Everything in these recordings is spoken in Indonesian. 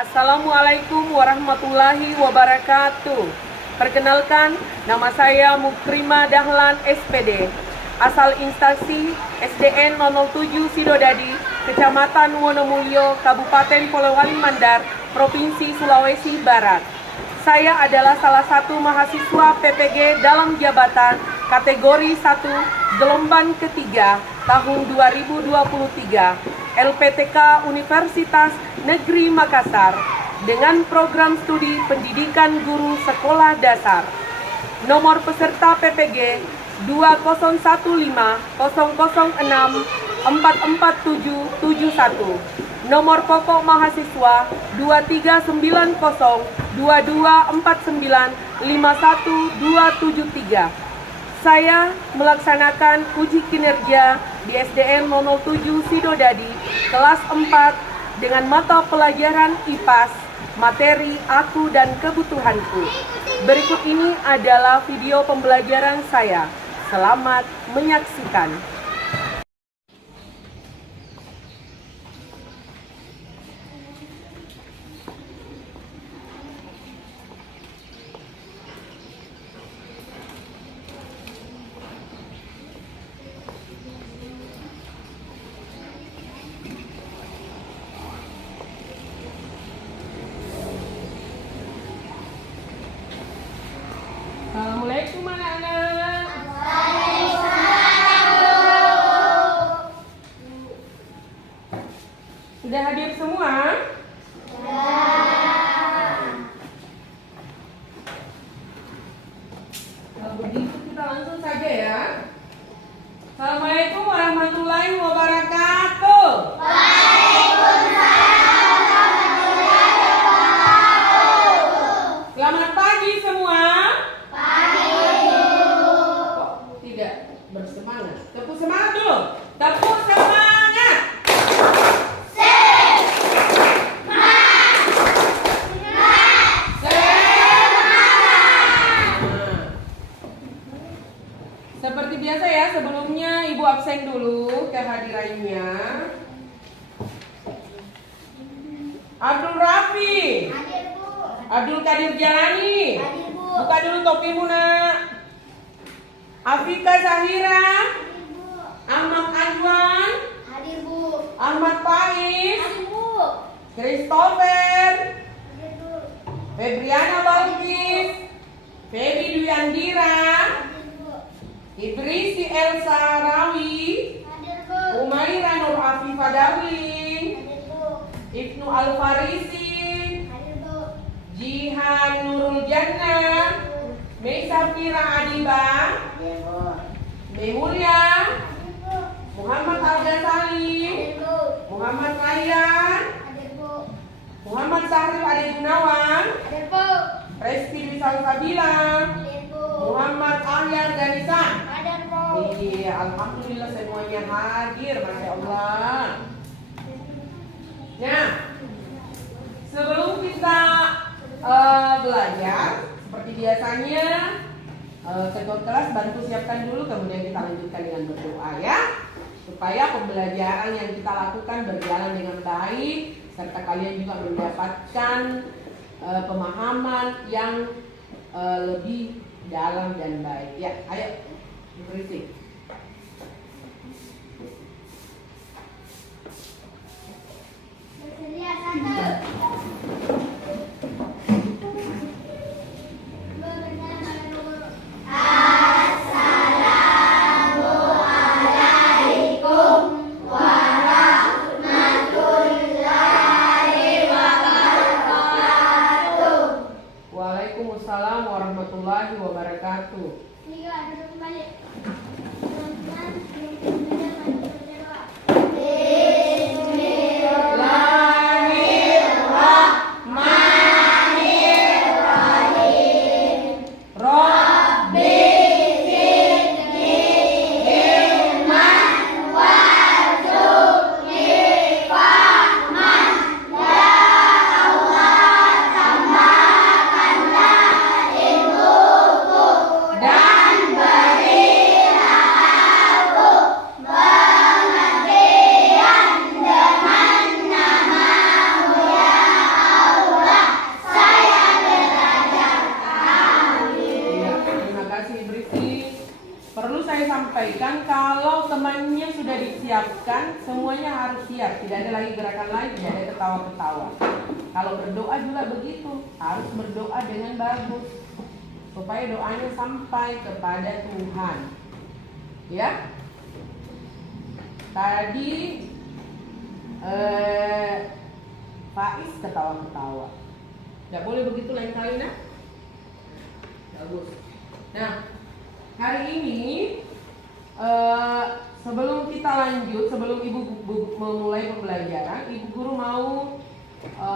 Assalamualaikum warahmatullahi wabarakatuh. Perkenalkan, nama saya Mukrima Dahlan SPD, asal instansi SDN 007 Sidodadi, Kecamatan Wonomulyo, Kabupaten Polewali Mandar, Provinsi Sulawesi Barat. Saya adalah salah satu mahasiswa PPG dalam jabatan kategori 1 gelombang ketiga tahun 2023 LPTK Universitas Negeri Makassar dengan program studi pendidikan guru sekolah dasar. Nomor peserta PPG 206006444771. Nomor pokok mahasiswa 239022495123. Saya melaksanakan uji kinerja di SDN 007 Sidodadi kelas 4 dengan mata pelajaran IPAS, materi aku dan kebutuhanku. Berikut ini adalah video pembelajaran saya. Selamat menyaksikan. Assalamualaikum anak-anak. Sudah hadir semua? Kalau begitu kita langsung saja ya. Assalamualaikum warahmatullahi wabarakatuh. Selamat pagi semua. Bersemangat. Tepuk semangat dulu. Tepuk semangat. Seperti biasa ya, sebelumnya Ibu absen dulu kehadirannya. Abdul Rafi. Hadir, Bu. Abdul Kadir Jalani. Hadir, Bu. Buka dulu topimu, Nak. Afika Zahira. Hadir, Bu. Ahmad Ajwan. Hadir, Bu. Ahmad Faiz. Hadir, Bu. Christopher. Hadir, Bu. Febriana Balkis. Feby Dwiandira. Hadir, Bu. Idrisi Elsa Rawi. Hadir, Bu. Umaira Nur Afifah Darling. Hadir, Bu. Ibnu Al-Farisi. Hadir, Bu. Jihan Nurul Jannah. Meisa Fira Adiba. Hadir, Bu. Memulya. Hadir, Bu. Muhammad Al-Ghazali. Hadir, Bu. Muhammad Rayyan. Hadir, Bu. Muhammad Sahril Ade Gunawan. Hadir, Bu. Resti Rizal Sabila. Hadir, Bu. Muhammad Ahyar Ganisan. Hadir, Bu. Iya, alhamdulillah semuanya hadir, masya Allah. Nah, sebelum kita belajar, seperti biasanya, ketua kelas bantu siapkan dulu, kemudian kita lanjutkan dengan berdoa ya, supaya pembelajaran yang kita lakukan berjalan dengan baik, serta kalian juga mendapatkan pemahaman yang lebih dalam dan baik. Ya, ayo berisik. Bersedia, satu. Waalaikumsalam warahmatullahi wabarakatuh. Tiga, duduk kembali. Bismillahirrahmanirrahim. Rabbi zidni ilman warzuqni fahman. Ya Allah, tambahkanlah ilmuku dan siapkan, semuanya harus siap. Tidak ada lagi gerakan lain, tidak ada ketawa-ketawa. Kalau berdoa juga begitu, harus berdoa dengan bagus supaya doanya sampai kepada Tuhan. Ya. Tadi Faiz ketawa-ketawa. Tidak boleh begitu lain kali, nah. Bagus. Nah, hari ini sebelum kita lanjut, sebelum Ibu memulai pembelajaran, Ibu Guru mau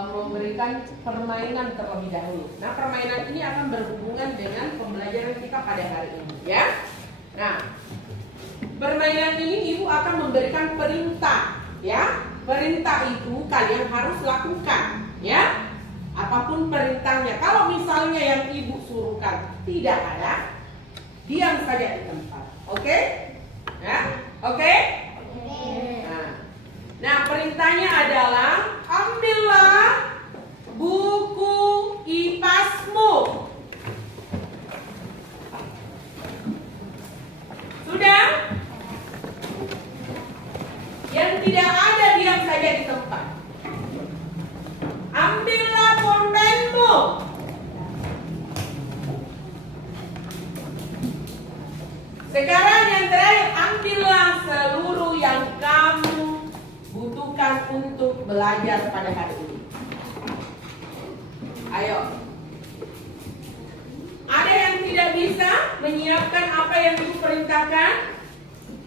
memberikan permainan terlebih dahulu. Nah, permainan ini akan berhubungan dengan pembelajaran kita pada hari ini, ya. Nah, permainan ini Ibu akan memberikan perintah, ya. Perintah itu kalian harus lakukan, ya. Apapun perintahnya. Kalau misalnya yang Ibu suruhkan tidak ada, diam saja di tempat. Oke? Ya? Oke? Nah, perintahnya adalah ambillah buku IPASmu. Sudah? Yang tidak ada, diam saja di tempat. Ambillah pulpenmu. Sekarang yang terakhir, ambillah seluruh yang kamu butuhkan untuk belajar pada hari ini. Ayo. Ada yang tidak bisa menyiapkan apa yang Ibu perintahkan?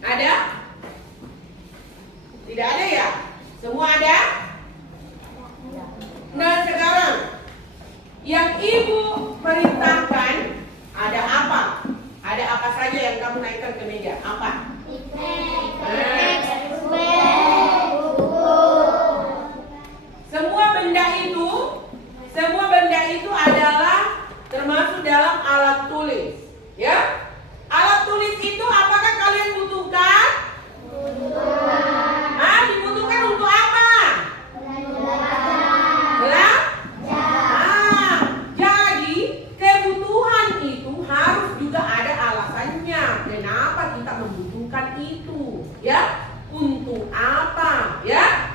Ada? Tidak ada ya? Semua ada? Nah, sekarang yang Ibu perintahkan ada apa? Ada apa saja yang kamu naikkan ke meja? Apa? Semua benda itu adalah termasuk dalam alat tulis, ya. Alat tulis itu apakah kalian butuhkan? Dibutuhkan untuk apa? Jadi kebutuhan itu harus juga ada alasannya. Kenapa kita membutuhkan itu? Ya, untuk apa? Ya,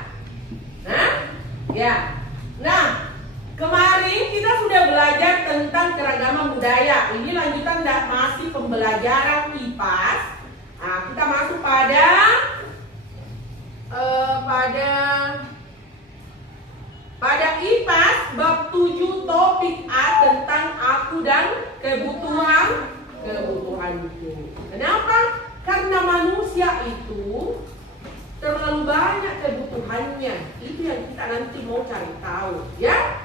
Nah, kemarin kita sudah belajar tentang keragaman budaya. Ini lanjutan masih pembelajaran IPAS. Nah, kita masuk pada IPAS bab 7 topik A tentang aku dan kebutuhanku. Kenapa? Karena manusia itu terlalu banyak kebutuhannya. Itu yang kita nanti mau cari tahu, ya.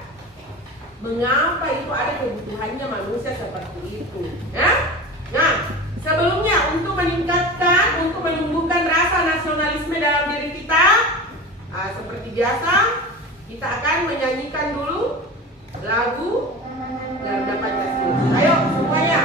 Mengapa itu ada kebutuhannya manusia seperti itu, ya? Nah, sebelumnya untuk meningkatkan, untuk menumbuhkan rasa nasionalisme dalam diri kita, seperti biasa, kita akan menyanyikan dulu lagu Garuda Pancasila. Ayo semuanya.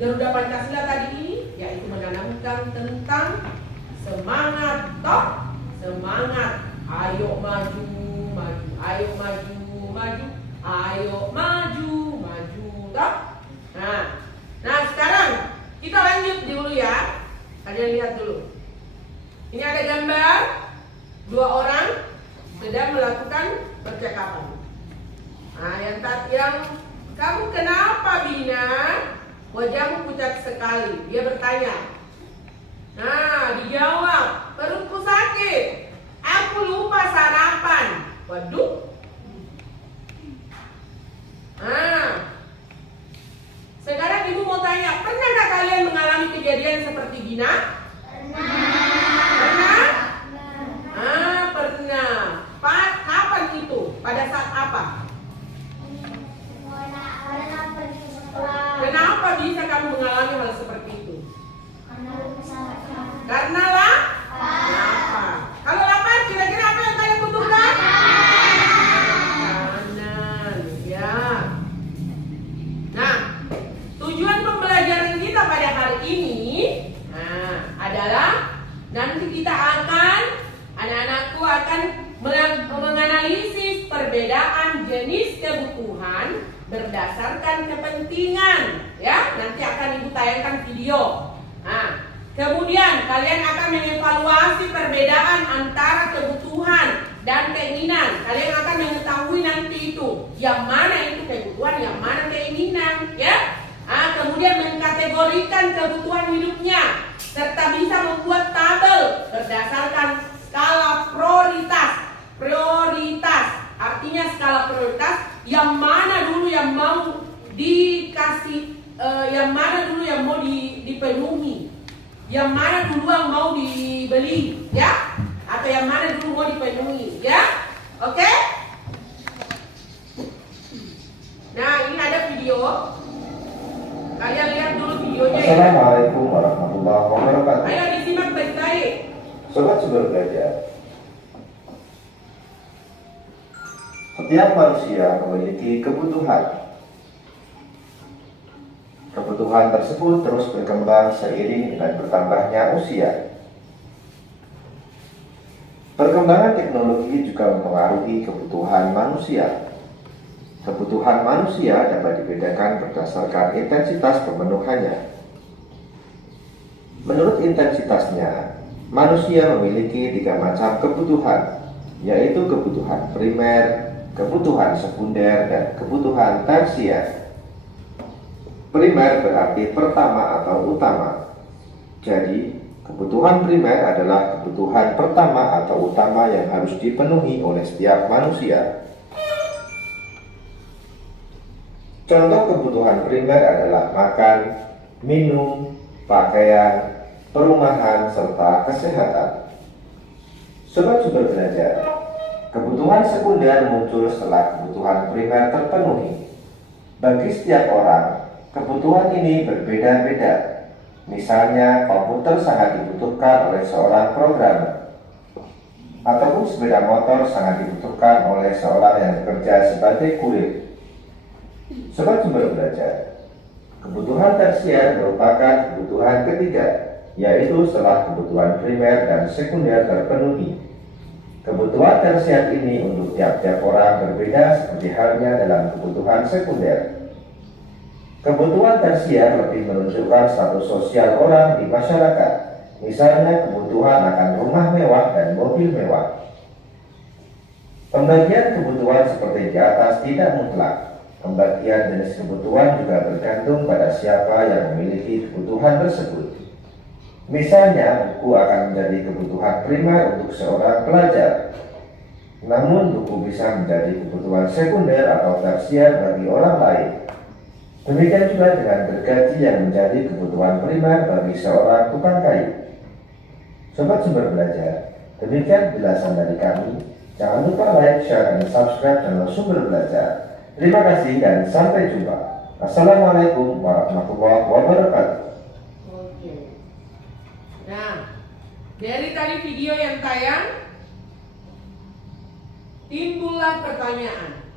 Garuda Pancasila tadi ini yaitu menanamkan tentang semangat semangat ayo maju maju, ayo maju maju, ayo maju maju toh. Nah sekarang kita lanjut dulu ya. Kalian lihat dulu. Ini ada gambar dua orang sedang melakukan percakapan. Nah, yang kamu kenapa, Bina? Wajahmu pucat sekali. Dia bertanya. Nah, dijawab, perutku sakit. Aku lupa sarapan. Waduh. Nah, sekarang ibu mau tanya, pernahkah kalian mengalami kejadian seperti Bina? Pernah? Pernah. Kapan itu? Pada saat apa? Kenapa bisa kamu mengalami hal seperti itu? Karena lapar. Kalau lapar, kira-kira apa yang kalian butuhkan? Makanan, ya. Nah, tujuan pembelajaran kita pada hari ini adalah nanti kita anak-anakku akan menganalisis perbedaan jenis kebutuhan berdasarkan kepentingan, ya. Nanti akan ibu tayangkan video. Nah, kemudian kalian akan mengevaluasi perbedaan antara kebutuhan dan keinginan. Kalian akan mengetahui nanti itu yang mana itu kebutuhan, yang mana keinginan, ya. Kemudian mengkategorikan kebutuhan hidupnya serta bisa membuat tabel berdasarkan skala prioritas. Artinya skala prioritas yang mana dulu yang mau dikasih, yang mana dulu yang mau dipenuhi, yang mana dulu yang mau dibeli, ya, atau yang mana dulu mau dipenuhi, ya. Oke? Nah, ini ada video. Kalian lihat dulu videonya, ya. Assalamualaikum warahmatullahi wabarakatuh. Ayo disimak baik-baik. Sobat Sumber Belajar. Setiap manusia memiliki kebutuhan. Kebutuhan tersebut terus berkembang seiring dengan bertambahnya usia. Perkembangan teknologi juga mempengaruhi kebutuhan manusia. Kebutuhan manusia dapat dibedakan berdasarkan intensitas pemenuhannya. Menurut intensitasnya, manusia memiliki 3 macam kebutuhan, yaitu kebutuhan primer, kebutuhan sekunder, dan kebutuhan tersier. Primer berarti pertama atau utama. Jadi, kebutuhan primer adalah kebutuhan pertama atau utama yang harus dipenuhi oleh setiap manusia. Contoh kebutuhan primer adalah makan, minum, pakaian, perumahan, serta kesehatan. Sobat Sumber Belajar, kebutuhan sekunder muncul setelah kebutuhan primer terpenuhi. Bagi setiap orang, kebutuhan ini berbeda-beda. Misalnya, komputer sangat dibutuhkan oleh seorang programmer, ataupun sepeda motor sangat dibutuhkan oleh seorang yang bekerja sebagai kurir. Sobat Sumber Belajar, kebutuhan tersier merupakan kebutuhan ketiga, yaitu setelah kebutuhan primer dan sekunder terpenuhi. Kebutuhan tersier ini untuk tiap-tiap orang berbeda seperti halnya dalam kebutuhan sekunder. Kebutuhan tersier lebih menunjukkan status sosial orang di masyarakat, misalnya kebutuhan akan rumah mewah dan mobil mewah. Pembagian kebutuhan seperti di atas tidak mutlak. Pembagian jenis kebutuhan juga bergantung pada siapa yang memiliki kebutuhan tersebut. Misalnya, buku akan menjadi kebutuhan primer untuk seorang pelajar. Namun, buku bisa menjadi kebutuhan sekunder atau tersier bagi orang lain. Demikian juga dengan gergaji yang menjadi kebutuhan primer bagi seorang tukang kayu. Sobat Sumber Belajar, demikian penjelasan dari kami. Jangan lupa like, share, dan subscribe channel Sumber Belajar. Terima kasih dan sampai jumpa. Assalamualaikum warahmatullahi wabarakatuh. Oke. Nah, dari tadi video yang tayang, timbullah pertanyaan.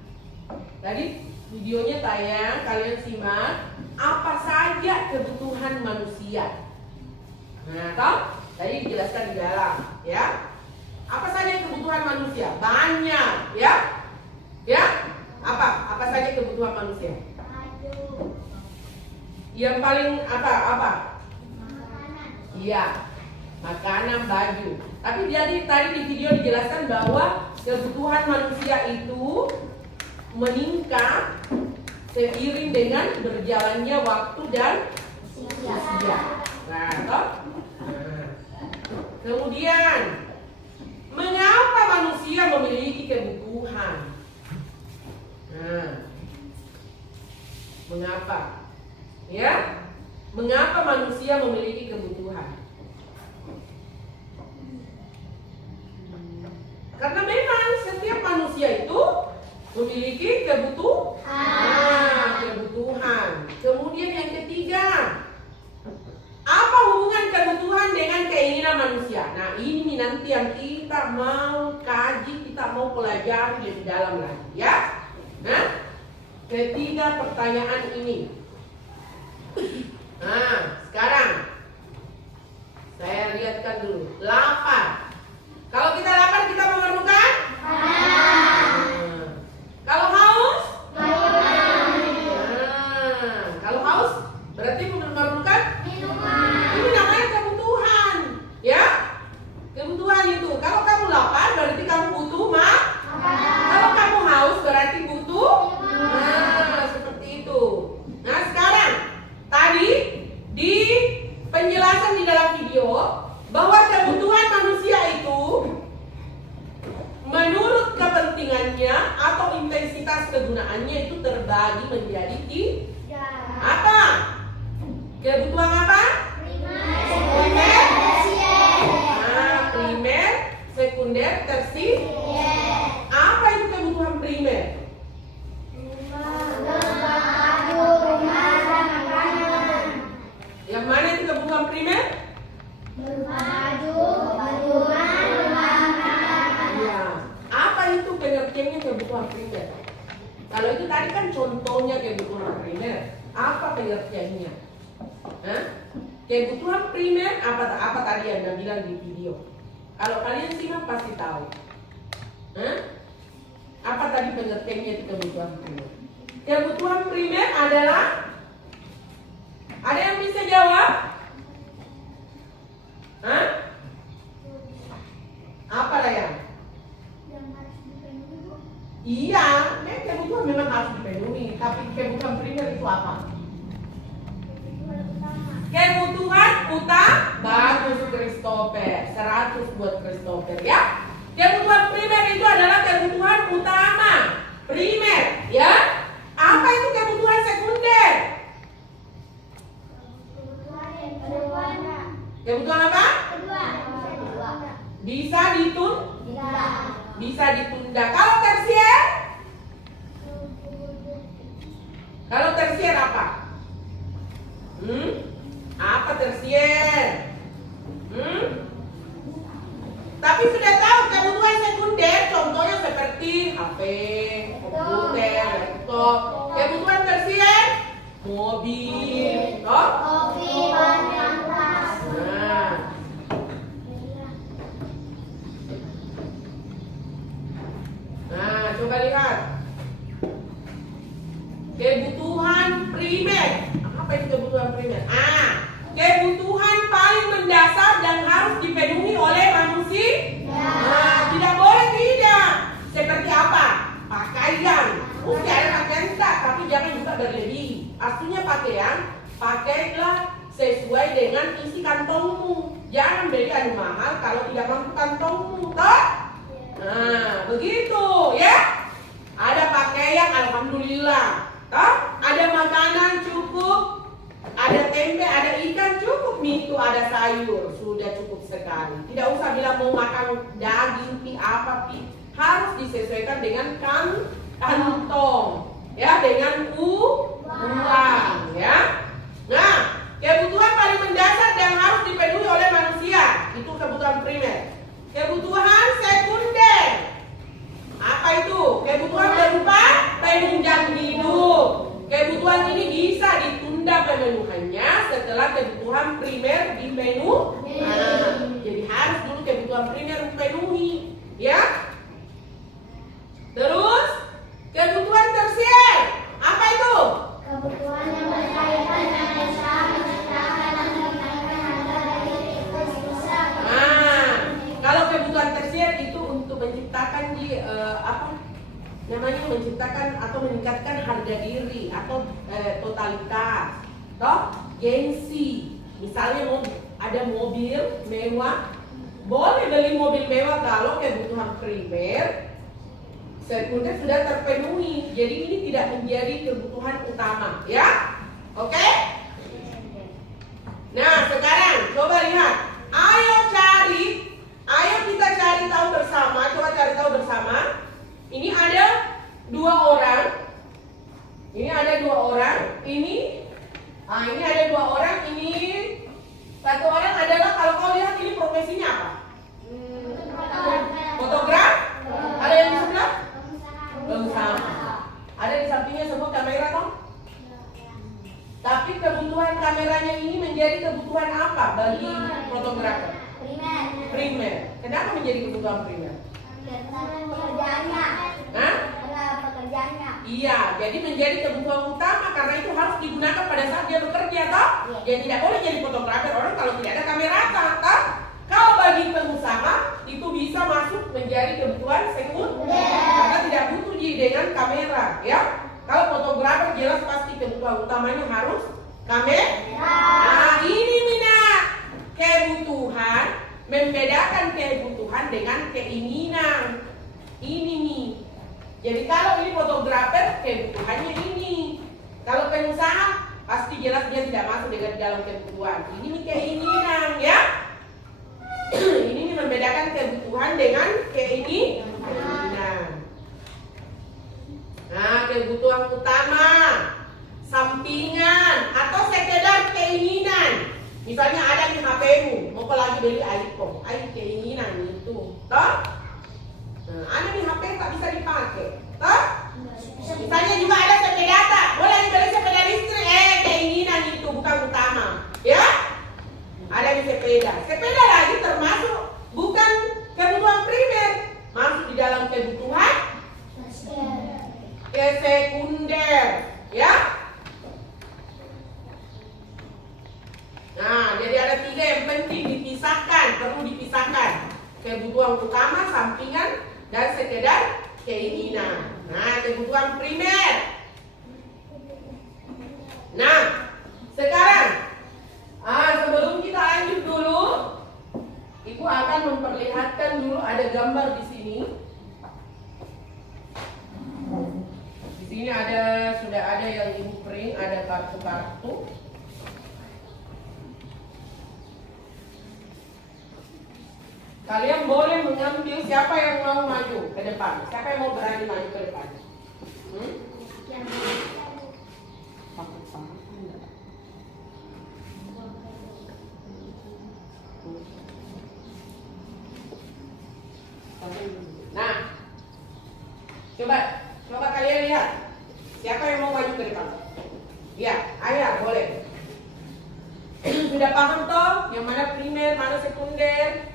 Tadi videonya tayang, kalian simak. Apa saja kebutuhan manusia? Nah, toh? Tadi dijelaskan di dalam, ya. Apa saja kebutuhan manusia? Banyak, ya. Ya? Apa saja kebutuhan manusia? Yang paling apa? Iya, makanan, baju. Tapi tadi di video dijelaskan bahwa kebutuhan manusia itu meningkat seiring dengan berjalannya waktu dan usia. Nah, toh? Nah. Kemudian, mengapa manusia memiliki kebutuhan? Nah, mengapa? Ya, mengapa manusia memiliki kebutuhan? Karena memang setiap manusia itu memiliki kebutuhan. Kemudian yang ketiga, apa hubungan kebutuhan dengan keinginan manusia? Nah, ini nanti yang kita mau kaji, kita mau pelajari lebih dalam lagi, ya. Nah, ketiga pertanyaan ini. Nah, sekarang saya lihatkan dulu. Lapar. Kalau kita lapar, kita memerlukan? Kalau haus? Kalau haus berarti memerlukan? Ini namanya kebutuhan, ya. Kebutuhan itu. Kalau kamu lapar berarti kamu butuh Kalau kamu haus berarti butuh. Nah, seperti itu. Nah, sekarang tadi di penjelasan di dalam video bahwa kebutuhan manusia itu menurut kepentingannya atau intensitas kegunaannya itu terbagi menjadi tiga. Apa? Kebutuhan apa? Primer, primer, sekunder, tersier. Apa itu kebutuhan primer? Yang mana itu kebutuhan primer? Ya. Apa itu pengertiannya kebutuhan primer? Kalau itu tadi kan contohnya kebutuhan primer. Apa pengertiannya? Hah? Kebutuhan primer apa tadi yang Anda bilang di video? Kalau kalian simak pasti tahu. Hah? Apa tadi pengertiannya itu kebutuhan primer? Kebutuhan primer adalah, ada yang bisa jawab? Hah? Apa Dayang? Iya, kebutuhan memang harus dipenuhi. Tapi kebutuhan primer itu apa? Kebutuhan utama. Bagus Christopher, 100 buat Christopher, ya. Kebutuhan primer itu adalah kebutuhan utama. Primer, ya. Apa itu kebutuhan sekunder? Kebutuhan apa? Bisa ditunda. Kalau tersier? Kalau tersier apa? Apa tersier? Tapi sudah tahu kebutuhan sekunder, contohnya seperti HP, komputer, laptop. Kebutuhan tersier? Mobil, toh? Nah, coba lihat. Kebutuhan primer. Apa itu kebutuhan primer? Kebutuhan paling mendasar dan harus dipenuhi oleh manusia. Nah, tidak boleh tidak. Seperti apa? Pakaian. Mesti ada pakaian tak, tapi jangan juga berlebih. Artinya pakaian, pakailah sesuai dengan isi kantongmu. Jangan beli anu mahal kalau tidak mampu kantongmu, toh? Nah, begitu ya. Ada pakaian, alhamdulillah. Toh? Ada makanan cukup, ada tempe, ada ikan cukup, itu ada sayur, sudah cukup sekali. Tidak usah bilang mau makan daging, apa, harus disesuaikan dengan kantong, ya, dengan uang, ya. Nah, kebutuhan paling mendasar dan harus dipenuhi oleh manusia itu kebutuhan primer. Kebutuhan sekunder, apa itu? Kebutuhan berupa penunjang hidup. Kebutuhan ini bisa ditunda pemenuhannya setelah kebutuhan primer dipenuhi. Jadi harus dulu kebutuhan primer dipenuhi, ya. Terus kebutuhan tersier, apa itu? Kebutuhan yang berkaitan dengan usaha menciptakan dan menaikkan harga dari usaha. Kalau kebutuhan tersier itu untuk menciptakan namanya menciptakan atau meningkatkan harga diri atau totalitas, toh gengsi. Misalnya mau ada mobil mewah, boleh beli mobil mewah kalau kebutuhan primer, sekunder sudah terpenuhi. Jadi ini tidak menjadi kebutuhan utama, ya. Oke? Nah, sekarang coba lihat. Ayo kita cari tahu bersama. Coba cari tahu bersama. Ini ada dua orang. Ini ada dua orang. Ini ada dua orang. Ini satu orang adalah, kalau kau lihat ini profesinya apa? Fotograf. Ada yang di sebelah? Pengusaha. Ada di sampingnya semua kamera toh? Tapi kebutuhan kameranya ini menjadi kebutuhan apa bagi fotografer? Primer. Kenapa menjadi kebutuhan primer? Pekerjaannya. Hah? Pekerjaannya. Iya, jadi menjadi kebutuhan utama karena itu harus digunakan pada saat dia bekerja toh? Jadi tidak boleh jadi fotografer orang kalau tidak ada kamera toh? Kalau bagi pengusaha itu bisa masuk menjadi kebutuhan sekunder karena tidak butuh dengan kamera, ya. Kalau fotografer jelas pasti kebutuhan utamanya harus kamera. Nah, ini Mina, kebutuhan, membedakan kebutuhan dengan keinginan. Ini nih. Jadi kalau ini fotografer kebutuhannya ini. Kalau pengusaha pasti jelas dia tidak masuk dengan dalam kebutuhan. Ini nih keinginan, ya. Ini membedakan kebutuhan dengan keinginan. Nah, kebutuhan utama, sampingan, atau sekedar keinginan. Misalnya ada di HP-mu, mau lagi beli iPhone, keinginan itu, toh? Nah, ada di HP tak bisa dipakai, toh? Misalnya juga ada sepeda, boleh beli sepeda listrik, keinginan itu bukan utama, ya? Ada di sepeda lagi termasuk bukan kebutuhan primer, masuk di dalam kebutuhan sekunder, ya. Nah, jadi ada tiga yang penting dipisahkan, perlu dipisahkan: kebutuhan utama, sampingan, dan sekedar keinginan. Nah, kebutuhan primer. Nah, sekarang sebelum kita lanjut dulu, Ibu akan memperlihatkan dulu ada gambar di sini. Di sini sudah ada yang Ibu print, ada kartu-kartu. Kalian boleh mengambil siapa yang mau maju ke depan. Siapa yang mau berani maju ke depan? Nah, coba kalian lihat siapa yang mau maju ke depan. Ya, ayah boleh. Sudah paham toh? Yang mana primer, mana sekunder?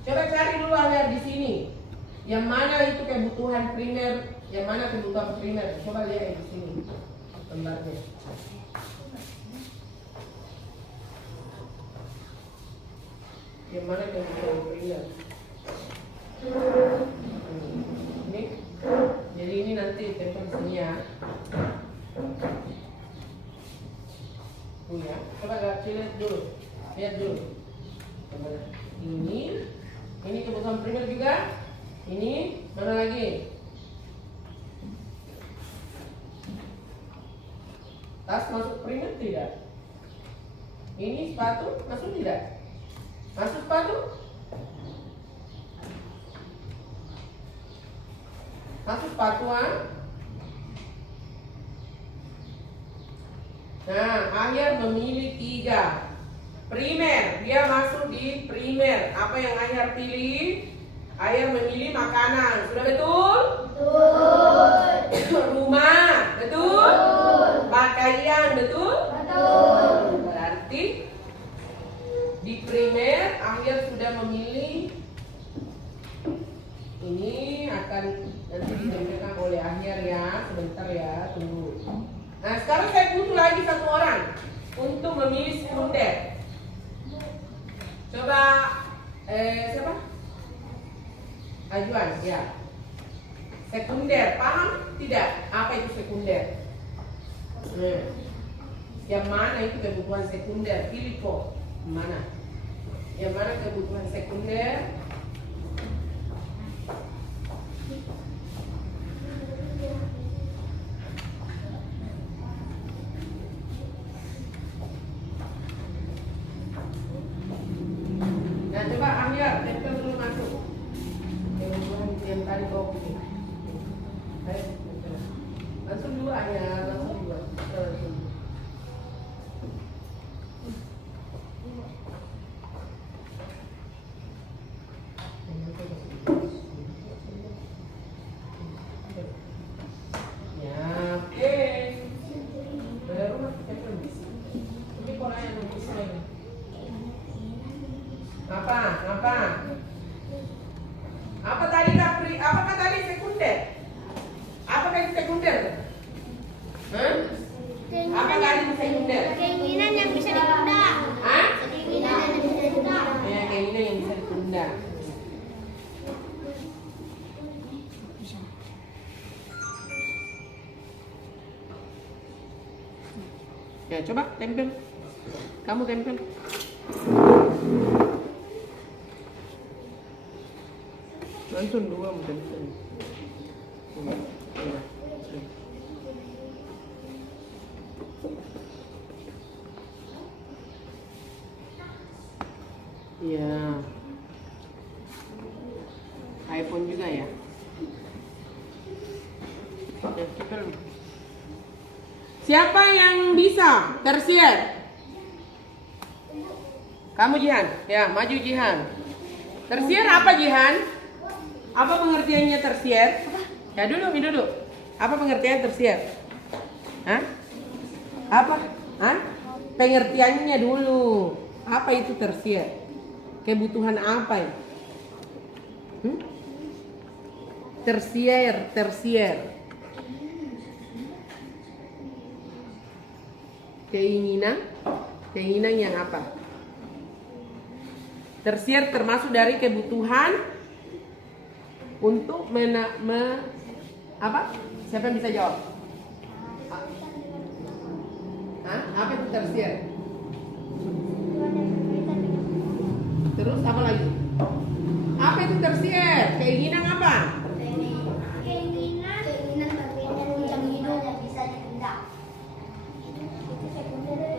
Coba cari dulu ayah di sini. Yang mana itu kebutuhan primer, yang mana kebutuhan primer? Coba lihat di sini gambarnya. Yang mana kebutuhan primer? Ini, jadi ini nanti tempel sini ya. Ya, coba lihat dulu, ini kebutuhan primer juga. Ini mana lagi? Tas masuk primer tidak? Ini sepatu masuk tidak? Masuk sepatu? Masuk sepatu Nah, Ahyar memilih 3. Primer, dia masuk di primer. Apa yang Ahyar pilih? Ahyar memilih makanan. Sudah betul? Betul. Rumah, betul? Pakaian, betul? Betul. Berarti di primer Ahyar sudah memilih. Ini akan nanti disampaikan oleh Ahyar ya. Sebentar ya, tunggu. Nah, sekarang saya butuh lagi satu orang untuk memilih sekunder. Coba siapa? Ajuan, ya. Sekunder, paham tidak? Apa itu sekunder? Yang mana itu kebutuhan sekunder? Pilih kok. Mana? Yang mana kebutuhan sekunder? Nah, coba Ahya, tempel dulu masuk. Kebutuhan yang tadi kau pilih. Langsung dulu Ahya, langsung dulu. Apa tadi Kapri? Apakah tadi sekunder? Apakah itu sekunder? Apa tadi itu sekunder? Keinginan yang bisa ditunda. Hah? Keinginan yang bisa ditunda. Ya, keinginan yang bisa ditunda. Ya, coba tempel. Kamu tempel. Langsung dua mungkin. Iya. iPhone juga ya. Oke, cepet. Siapa yang bisa tersier? Kamu Jihan, ya maju Jihan. Tersier apa Jihan? Apa pengertiannya tersier? Ya duduk. Apa pengertian tersier? Hah? Apa? Hah? Pengertiannya dulu. Apa itu tersier? Kebutuhan apa ya? Tersier. Keinginan yang apa? Tersier termasuk dari kebutuhan untuk apa? Siapa yang bisa jawab? Hah? Apa itu tersier? Terus apa lagi? Apa itu tersier? Keinginan apa? Keinginan menunjang hidup yang bisa ditunda. Itu sekunder.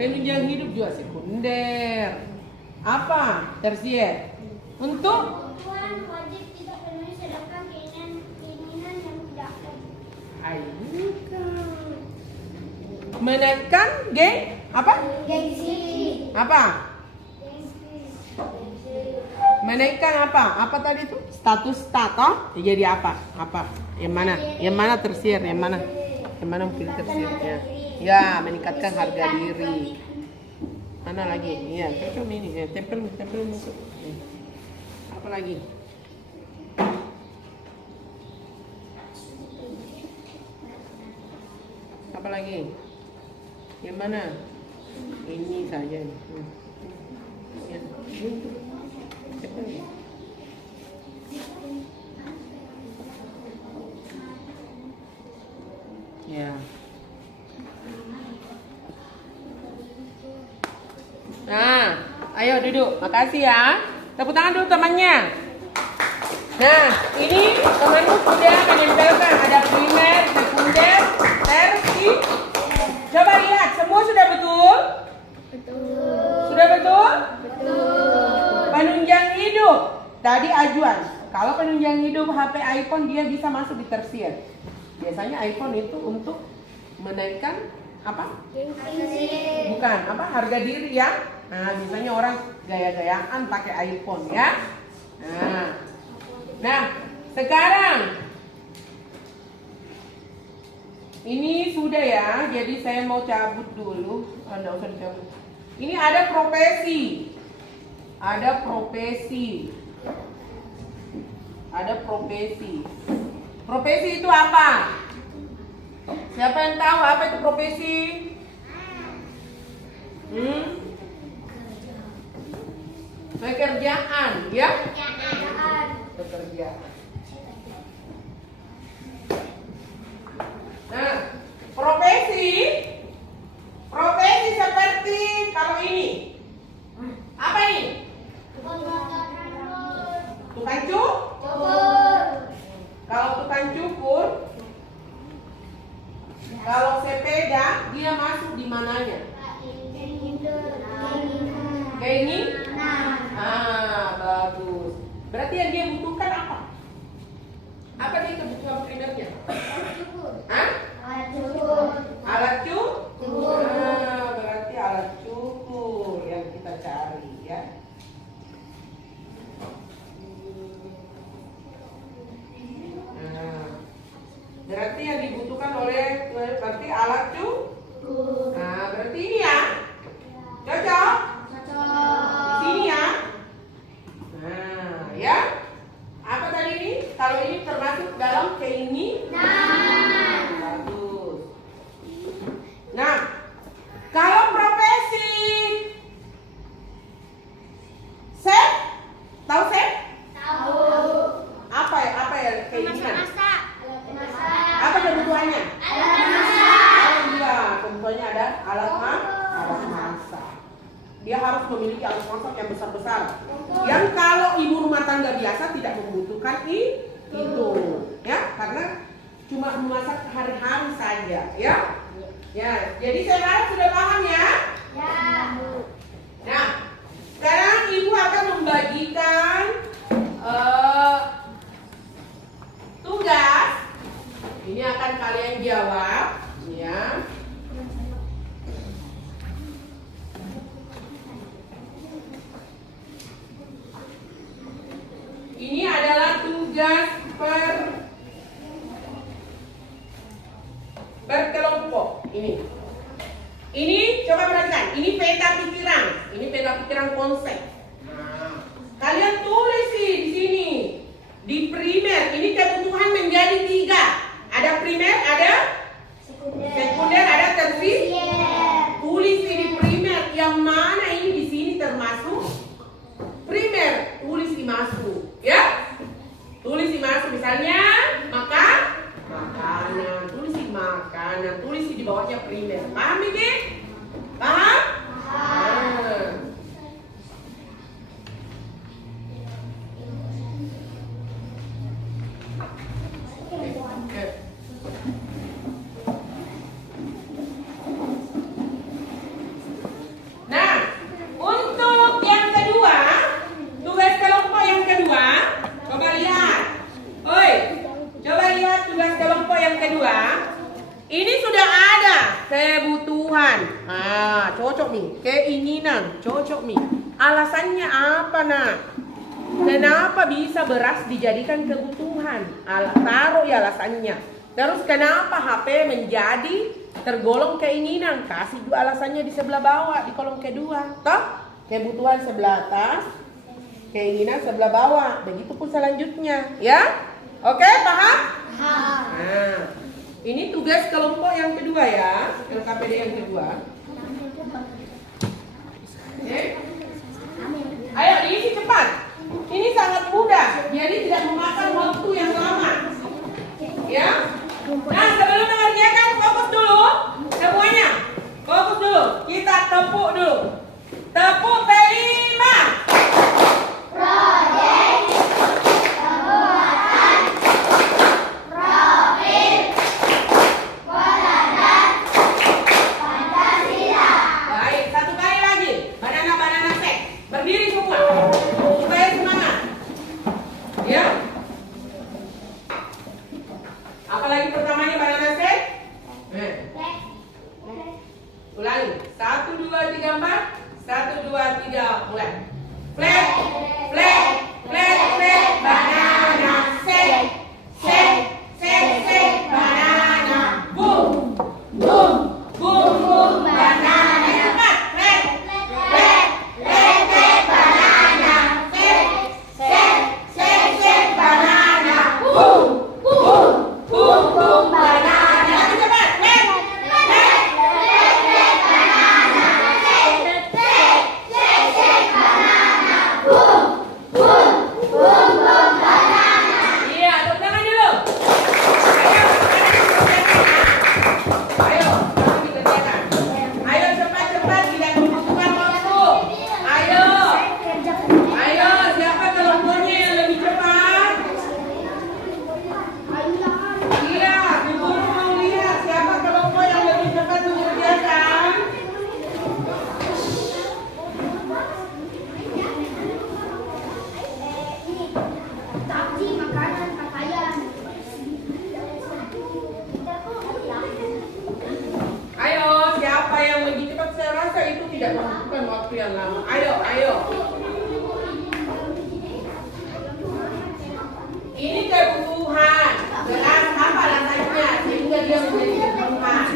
Penunjang hidup juga sekunder. Apa? Tersier. Untuk Tuhan wajib kita penuhi sedangkan keinginan yang tidak menaikkan apa? gengsi. Apa? Menaikkan apa? Apa tadi itu? Status toh? Jadi apa? Apa? Yang mana? Yang mana tersier? Yang mana? Yang mana mungkin tersiernya? Ya, meningkatkan harga diri. Mana lagi? Iya, cocok ini. Tempel masuk. Apa lagi? Apa lagi? Yang mana? Ini saja. Ya. Ya. Nah, ayo duduk. Makasih ya. Tepuk tangan dulu temannya. Nah, ini temanku sudah menempelkan ada primer, sekunder, tersier. Coba lihat, semua sudah betul? Sudah betul? Penunjang hidup. Tadi ajuan. Kalau penunjang hidup HP iPhone dia bisa masuk di tersier. Biasanya iPhone itu untuk menaikkan apa? Bukan, apa? Harga diri ya. Nah, biasanya orang gaya-gayaan pakai iPhone ya. Nah, sekarang ini sudah ya. Jadi saya mau cabut dulu. Nggak usah dicabut. Ini ada profesi. Ada profesi. Profesi itu apa? Siapa yang tahu apa itu profesi? Pekerjaan, ya? Pekerjaan. ini? Bagus. Berarti yang dia butuhkan apa? Apa dia kebutuhan primernya? Hah? Alat cukur. Berarti alat cukur yang kita cari ya. Berarti yang dibutuhkan berarti alat cukur. Berarti ini ya. Cocok? Di sini ya. Ya. Apa tadi ini? Kalau ini termasuk dalam keinginan. Bagus. Nah, kalau profesi chef, tahu chef? Apa ya keinginan? Apa kebutuhannya? Iya, kebutuhannya ada alat masak. Dia harus memiliki alat masak yang besar-besar. Yang kalau ibu rumah tangga biasa tidak membutuhkan itu, ya, karena cuma memasak hari-hari saja, ya. Ya, jadi saya harap sudah paham ya. Nah, sekarang ibu akan membagikan tugas. Ini akan kalian jawab, ya. Ini adalah tugas berkelompok. Ini coba perhatikan. Ini peta pikiran. Ini peta pikiran konsep. Kalian tulis sih di sini. Di primer ini kebutuhan menjadi 3. Ada primer, ada sekunder, ada tersier. Tulis ini primer. Yang mana ini di sini termasuk primer? Tulis di masuk. Ya, tulis di masuk, misalnya makanan, tulis di makanan, tulis di bawahnya primer. Paham ini? Paham? Nah, untuk yang kedua, tugas kelompok yang kedua, coba lihat. Coba lihat tugas kelompok yang kedua. Ini sudah ada kebutuhan. Cocok nih. Keinginan, cocok nih. Alasannya apa, nak? Kenapa bisa beras dijadikan kebutuhan? Taruh ya alasannya. Terus kenapa HP menjadi tergolong keinginan? Kasih juga alasannya di sebelah bawah, di kolom kedua. Toh? Kebutuhan sebelah atas, keinginan sebelah bawah. Begitupun selanjutnya, ya. Oke, paham? Nah, ini tugas kelompok yang kedua ya, LKPD yang kedua. Oke. Ayo diisi cepat. Ini sangat mudah, jadi tidak memakan waktu yang lama. Ya. Nah, sebelum mengerjakan fokus dulu, semuanya. Fokus dulu. Kita tepuk dulu. Tepuk kelima. Proyek pembuatan profil Kodadan Pancasila. Baik, satu kali lagi. Banana set. Berdiri semua. Supaya semangat. Ya. Apalagi pertamanya banana set. Ulangi. 1, 2, 3, 4. 1, 2, 3, mulai. Flat, flat, flat, flat, banana set, set, set, set, banana, boom, boom, boom, boom, banana. Cepat, flat, flat, flat, flat, banana, set, set, set, set, banana, boom, boom, boom, boom, banana. Cepat, flat, flat, flat, flat, banana, set, set, set, set, banana, boom. Bukan waktu yang lama. Ayo. Ini kebutuhan. Jelas apa rasanya sehingga dia menjadi kebutuhan.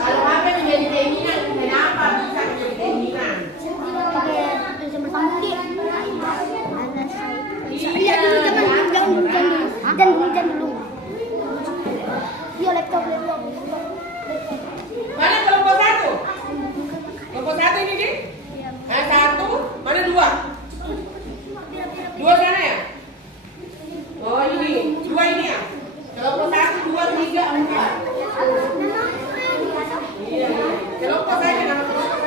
Kalau apa menjadi keinginan, kenapa bisa menjadi keinginan? Iya, Jangan dulu. Iya, laptop. Mana kelompok satu? Kelompok satu ini nih? Satu, mana dua? Dua sana ya? Oh ini, dua ini ya? Kelompok satu, dua, tiga, empat. Iya. Kelompok saja nama kelompok.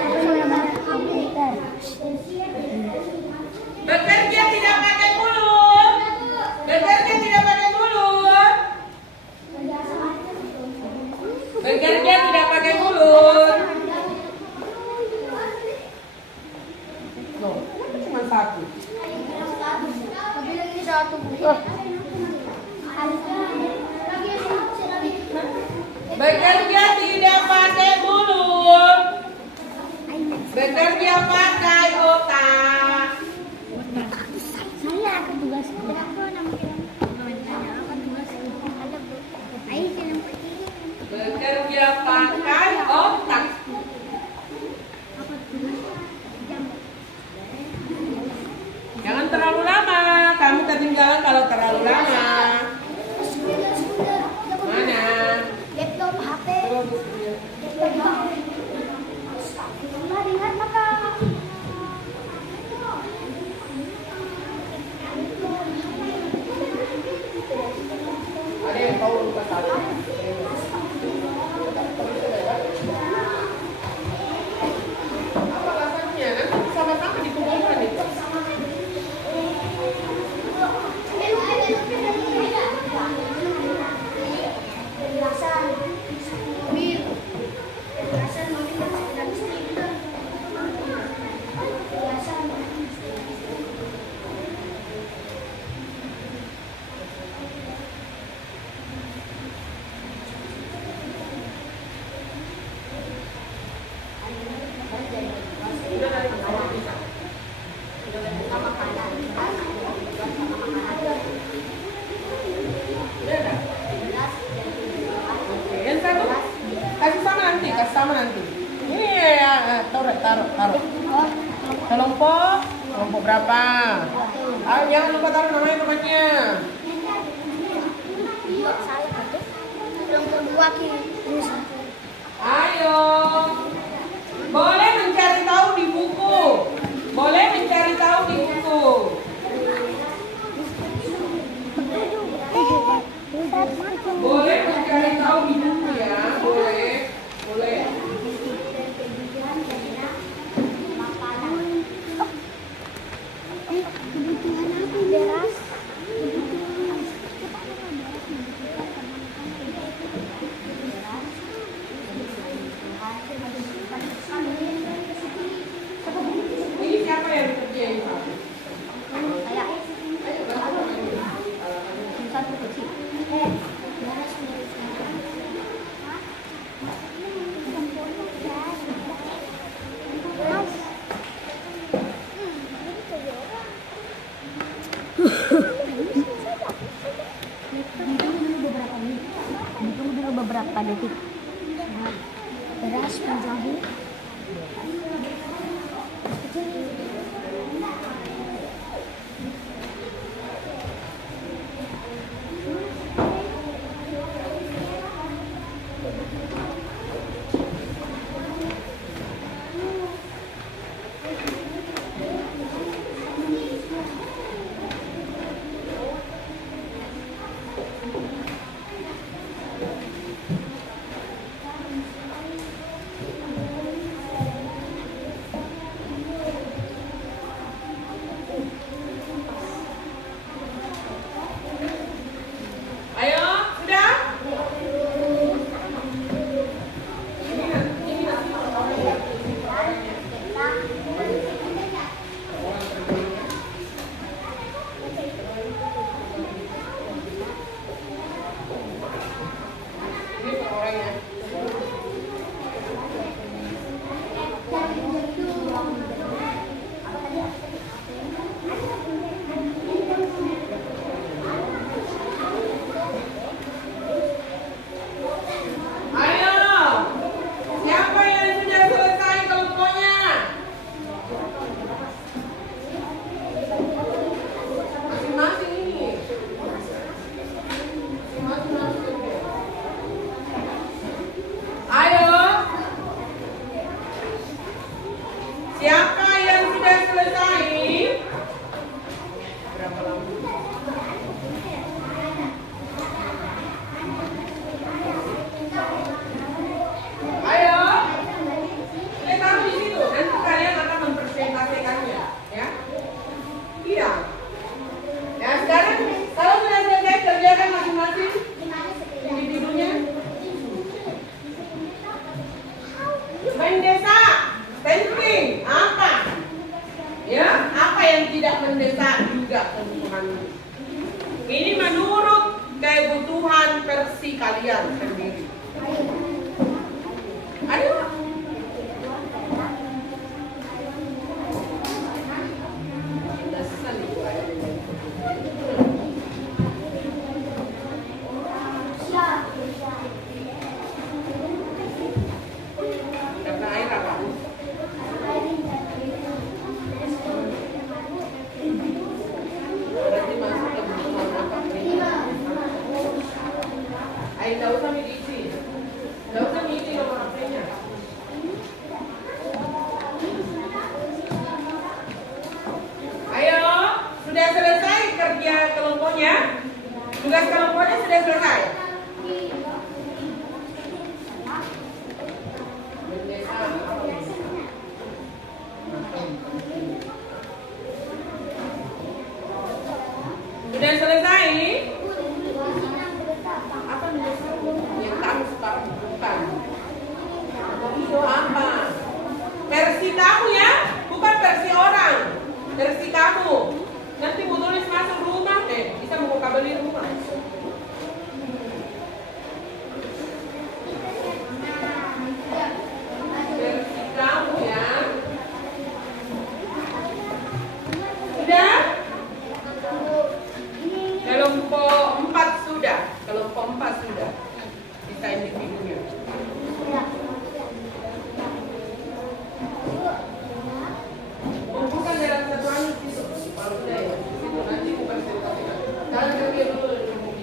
Bekerja tidak pakai mulut. Bekerja tidak pakai mulut. Bekerja tidak pakai mulut. Loh, cuma satu. Bekerja tidak pakai mulut. Bekerja pakai otak. Saya tugas. Bekerja pakai otak. Jangan terlalu lama. Kamu ketinggalan kalau terlalu lama. Mana? Laptop, HP. Ada yang tahu lupa satu. Apa alasannya? Nanti sama-sama dikumpulkan itu. Kasih sama nanti. Ini ya, taruh. Kelompok berapa? Jangan lupa taruh namanya. Ayo. Boleh mencari tahu di buku. Boleh mencari tahu di buku. Boleh mencari tahu di buku ya. Boleh. Ini siapa yang dikerjain Pak? Beberapa detik. Beras menjadi Siapa yang sudah selesai? Berapa lama? Ayo, kita taruh di situ. Nanti kalian akan mempresentasikannya, ya. Iya. Nah sekarang kalau sudah selesai kerjakan masing-masing individunya. Mendesak, penting apa? Ya, apa yang tidak mendesak juga kebutuhan. Ini menurut kebutuhan versi kalian sendiri. Ayo. Karena air apa? Berarti masuk ke kebutuhan apa? Air nggak usah diisi. Nggak usah diisi nomor HP-nya. Ayo, sudah selesai kerja kelompoknya? Tugas kelompoknya sudah selesai? Sudah selesai? Apa yang kamu sekarang butuhkan? Itu apa? Versi kamu ya, bukan versi orang. Versi kamu. Nanti Bu tulis masuk rumah deh, bisa membuka beli rumah. Versi kamu ya. Sudah? Kelompok 4 sudah. Kelompok 4 sudah. Bisa individunya. Bukan dalam satu anu itu. Kalau sudah ya, itu nanti bukan presentasikan. Kalian kerja dulu di buku.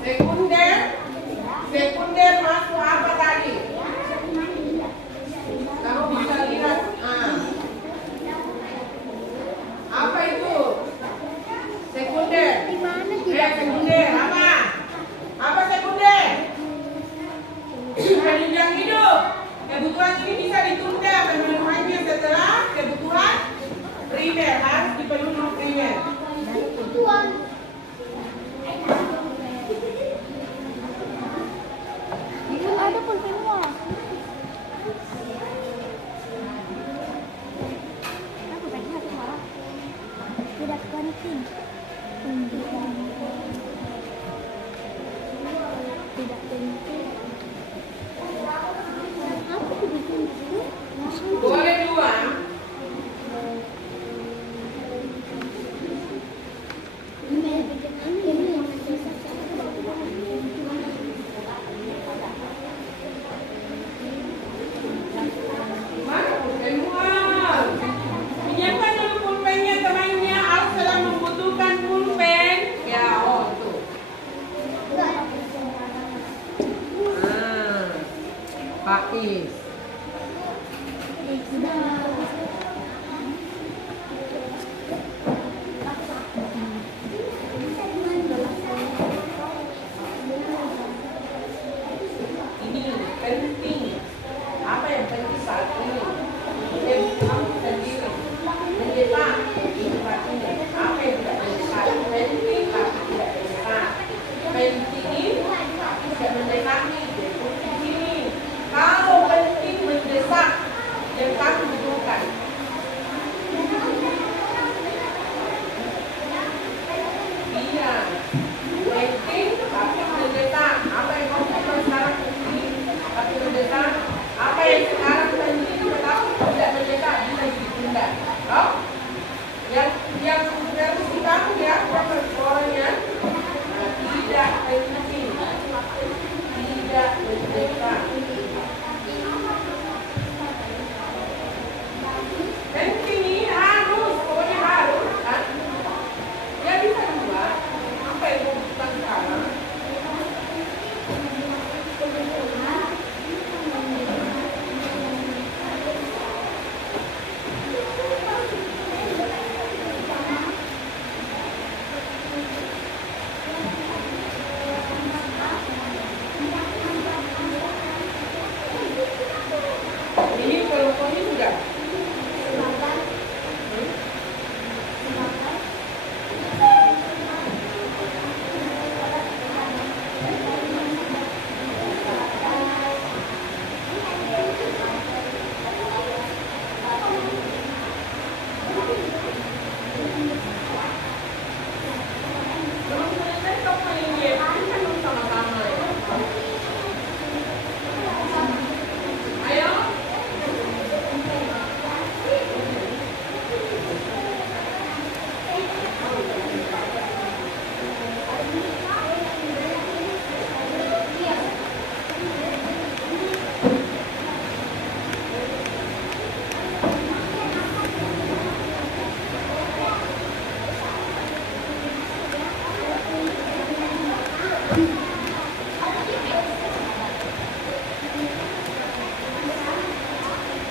Sekunder. Sekunder masuk apa tadi? Kamu bisa lihat. Apa itu? Sekunder. Sekunder apa? Apa sekunder? Penunjang hidup. Kebutuhan ini bisa ditunda pemenuhannya setelah kebutuhan primer, harus dipenuhi primer. Ada pulpennya. Aku pengen satu malah. Tidak penting. Tidak penting. Apa tidak penting? Boleh dua. Mana pulpen? Pinjamkan dulu pulpennya temannya. Al sedang membutuhkan pulpen. Ya, oh itu. Pak Is. Ini penting. Apa yang penting saat ini? Kamu sendiri mendesak ini artinya apa yang tidak mendesak penting tapi tidak mendesak. Penting tapi tidak mendesak nih. Kalau penting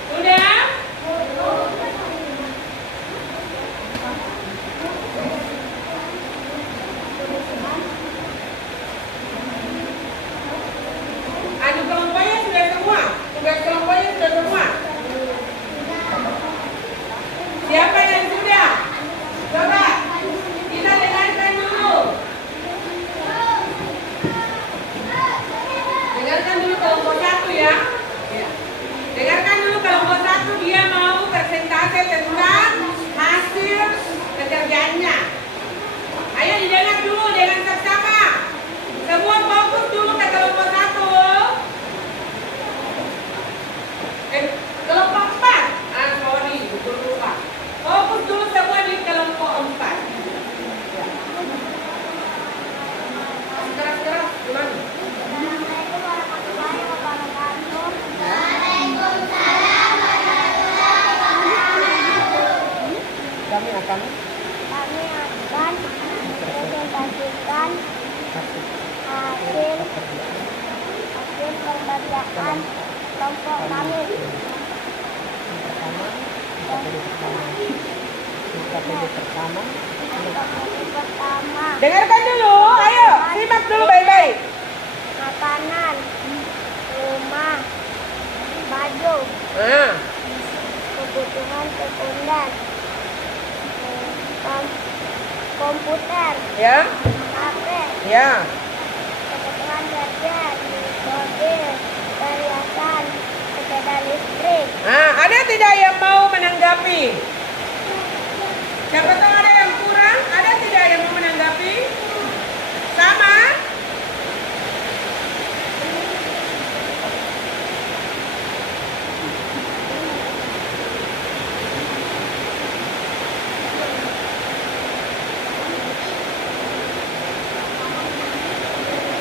Sudah? Adu kelompoknya sudah semua? Tugas kelompoknya sudah semua? Siapa yang sudah? Coba kita dengarkan dulu. Dengarkan dulu kelompok 1 ya. Dengarkan dulu kelompok 1, dia mau persentase tentang hasil pekerjaannya. Ayo didengar dulu dengan seksama. Semua fokus dulu ke kelompok 1. Kelompok 4. Sorry, betul lupa. Fokus dulu semua di kelompok 4. Keras-keras, ulangi. Assalamualaikum warahmatullahi wabarakatuh. Kami akan Kami akan presentasikan hasil pekerjaan kelompok kami. pertama. Pertama, Dengarkan dulu, ayo simak dulu baik-baik. makanan, rumah, baju, kebutuhan sekunder, komputer, Ya, HP, ya. kebutuhan gadget, mobil, perhiasan, sepeda listrik. Ada tidak yang mau menanggapi? Siapa tahu ada yang kurang? Ada tidak yang mau menanggapi? Sama?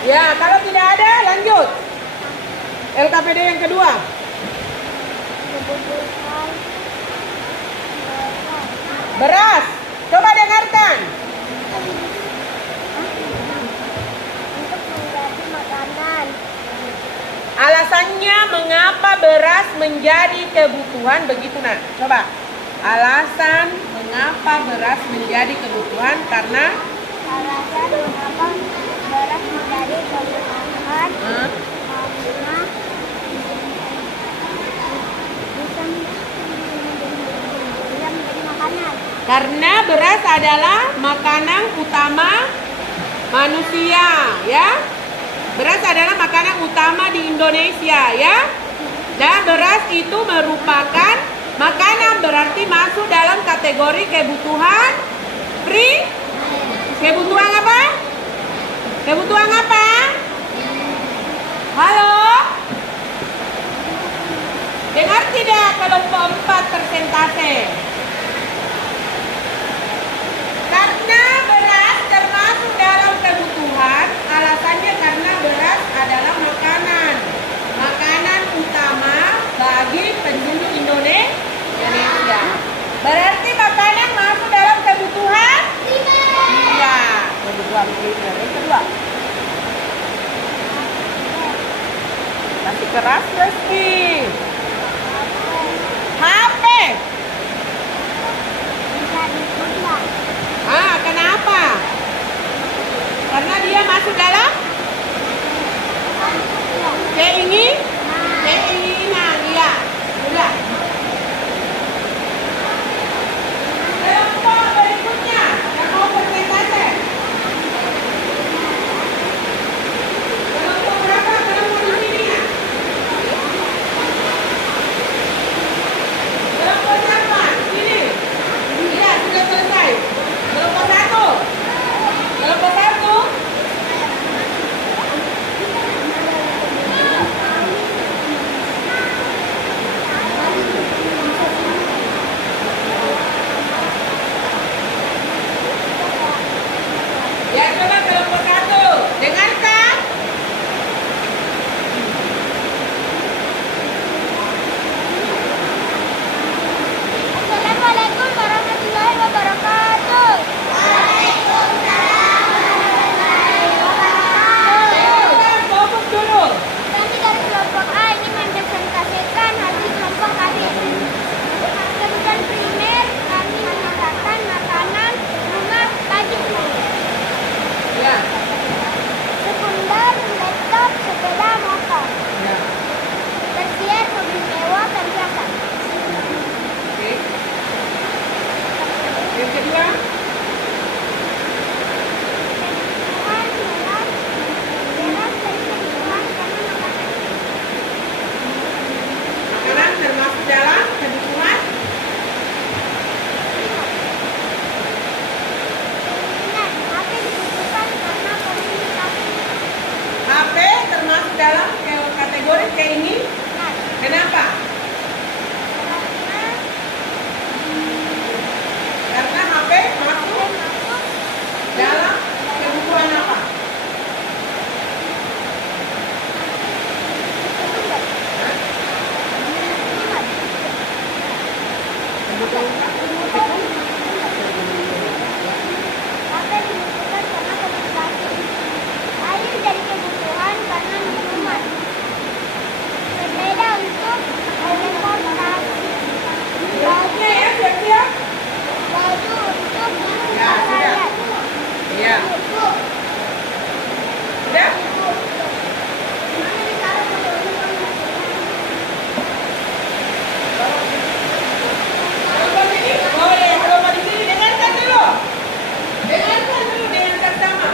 Ya, kalau tidak ada, lanjut. LKPD yang kedua. Kebutuhan Beras. Coba dengarkan. untuk menjadi makanan. Alasannya mengapa beras menjadi kebutuhan begitu nak? Coba. Alasan mengapa beras menjadi kebutuhan karena Alasan mengapa beras menjadi kebutuhan karena bisa menjadi makanan. karena beras adalah makanan utama manusia, ya. Beras adalah makanan utama di Indonesia, ya. Dan beras itu merupakan makanan, berarti masuk dalam kategori kebutuhan kebutuhan apa? Kebutuhan apa? Halo? Dengar tidak kelompok 4 persentase? Karena beras termasuk dalam kebutuhan, alasannya karena beras adalah makanan utama bagi penduduk Indonesia. Berarti makanan masuk dalam kebutuhan? Iya, kebutuhan primer. Yang kedua, masih keras Reski. HP. Bisa ditunda. Kenapa? Karena dia masuk dalam keinginan, iya. Sudah. Kelompok berikutnya yang mau persentase. Kelompok berapa? Kelompok di sini ya? dalam kategori kayak ini? Kenapa? Karena HP masuk dalam kebutuhan apa? HP dibutuhkan karena komunikasi. Air jadi kebutuhan karena minuman. Sepeda untuk transportasi. Berikutnya ya, siap-siap. Baju untuk Ya, sudah. pakaian. Iya. Buku. Sudah? Jawaban ini? Oh ya, jawaban di sini dengarkan dulu. Dengarkan dulu dengan seksama.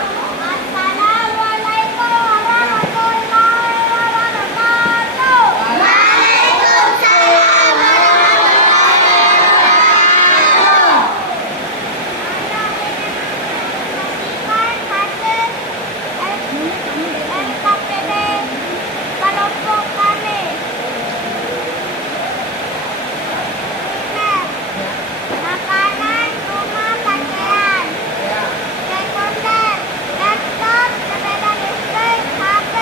Assalamualaikum warahmatullahi wabarakatuh. Waalaikumsalam LKPD kelompok kami. Primer, makanan, rumah, pakaian. Ya. Sekunder, laptop, sepeda listrik, HP.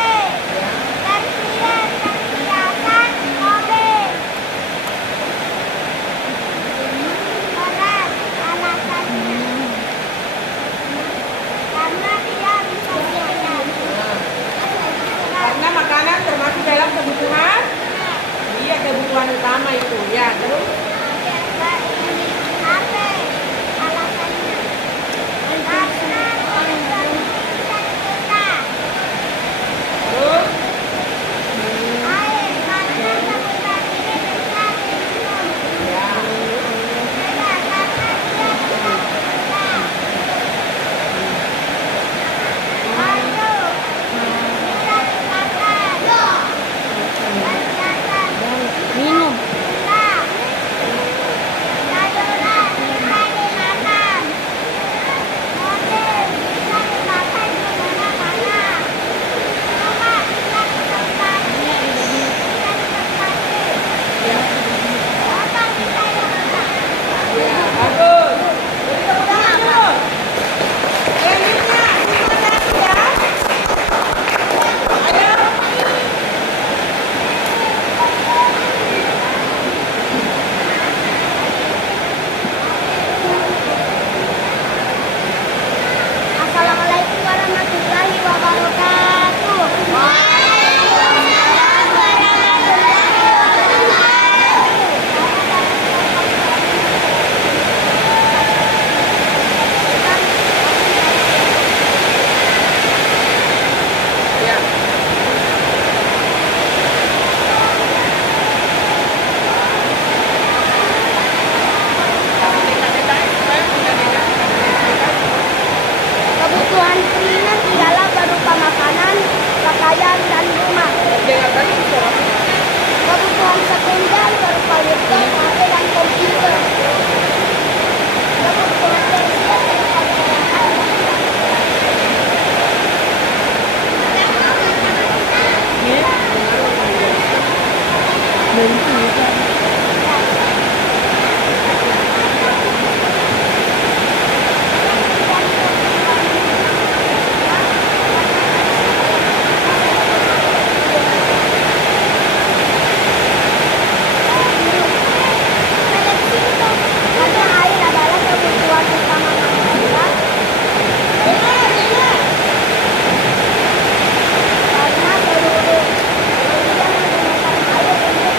Tersier, perhiasan, mobil. Berat, alasannya. Karena dia bisa dibayar. Karena makanan termasuk dalam kebutuhan. Iya, kebutuhan utama itu. Ya, terus? HP, alasannya. Karena elektronik dan pulsa. Terus? Air, karena kebutuhan ini bisa diminum. Ya. Sepeda, karena dia bisa bekerja. Baju, bisa dipakai. Perhiasan, minum. Bisa. Sayuran, bisa dimakan. Mobil, bisa dipakai kemana-mana. Rumah, bisa ditempati. Bisa ditempati. Motor bisa dirusak. Ya, bagus. Jadi tepuk tangan dulu. Selanjutnya, silakan ya. Ayo. Assalamualaikum warahmatullahi wabarakatuh. Waalaikumsalam warahmatullahi Ya. Kebutuhan primer ialah berupa makanan, pakaian, dan rumah. Dengarkan itu suara. Kebutuhan sekunder berupa laptop, HP, dan komputer. Kebutuhan tersier berupa kesehatan. Karena air adalah kebutuhan utama manusia. Karena seluruh manusia menggunakan air untuk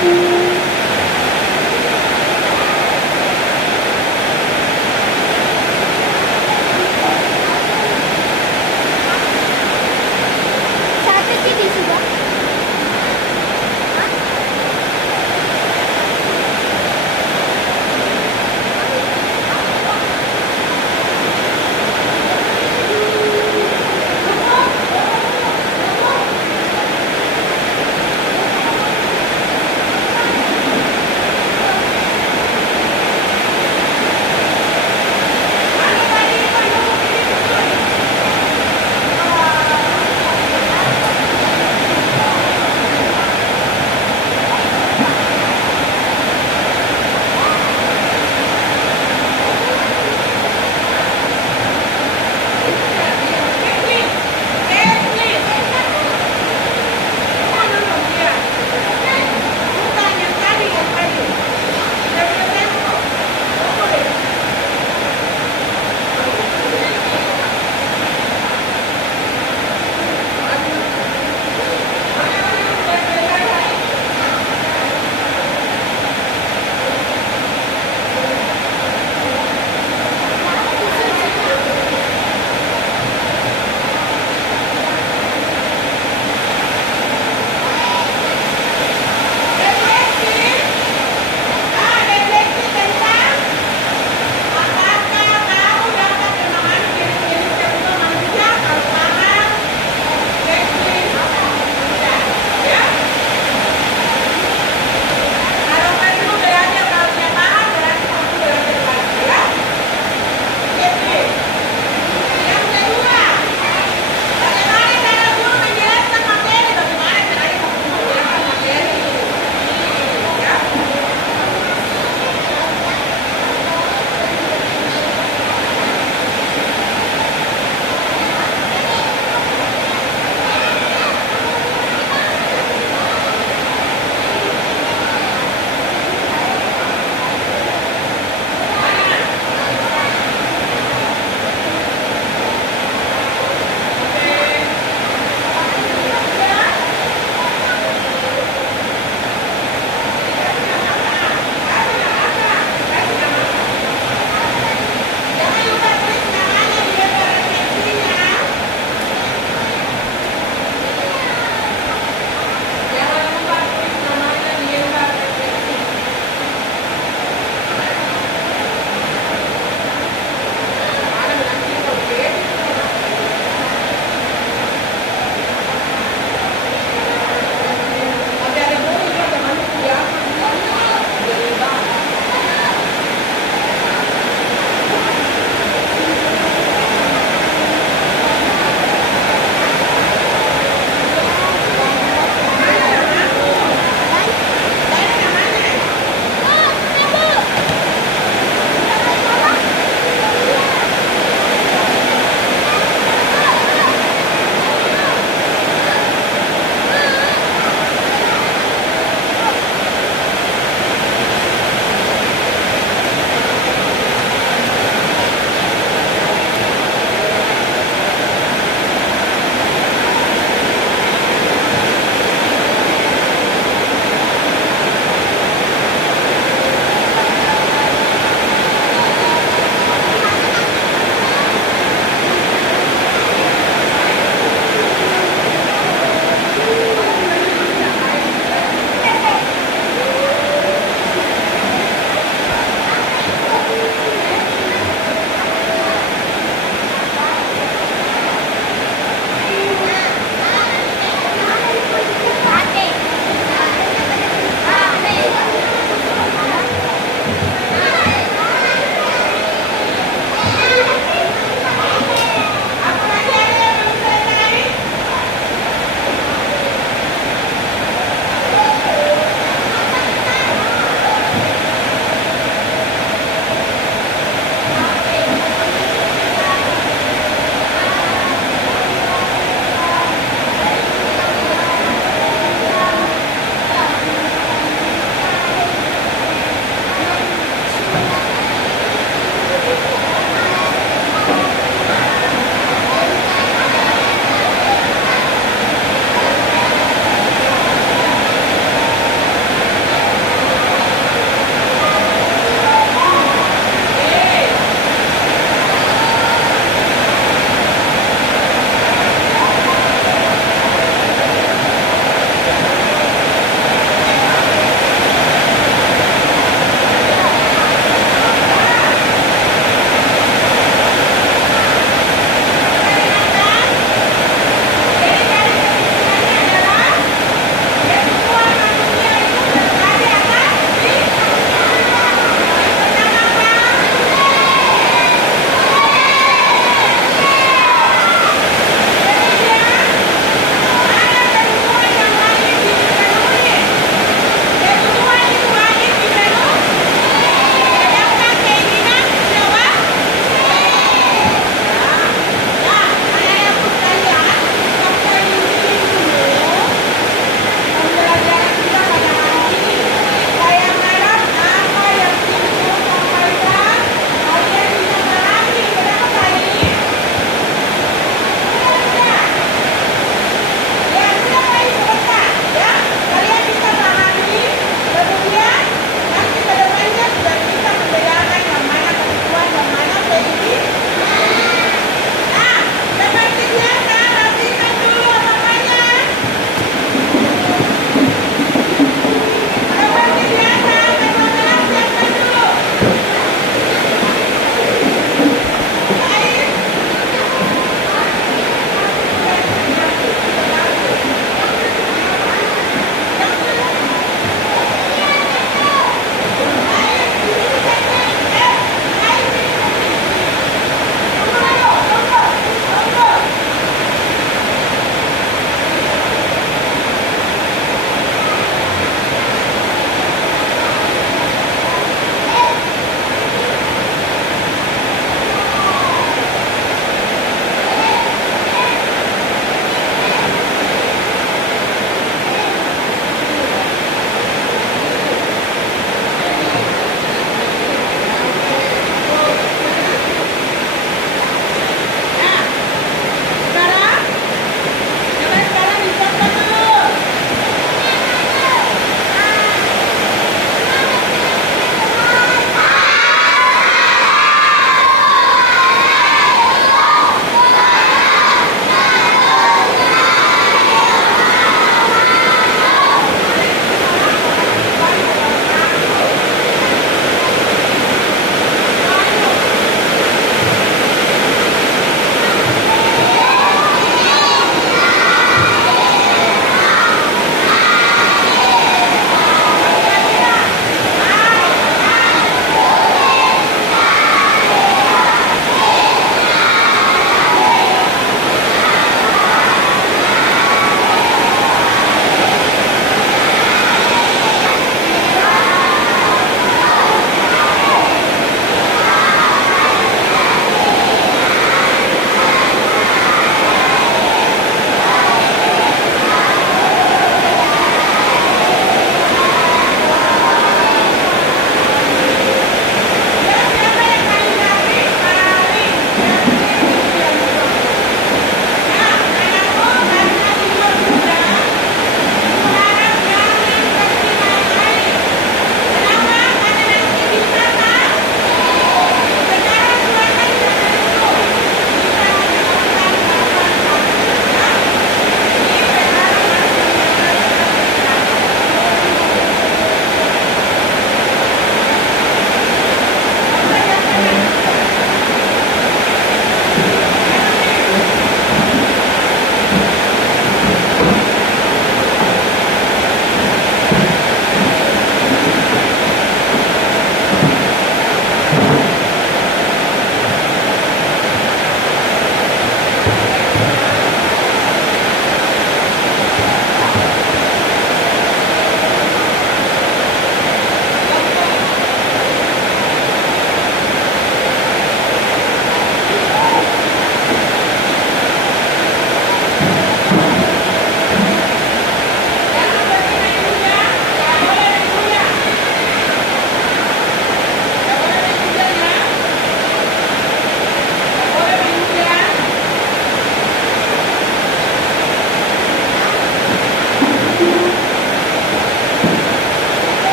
Tuhan.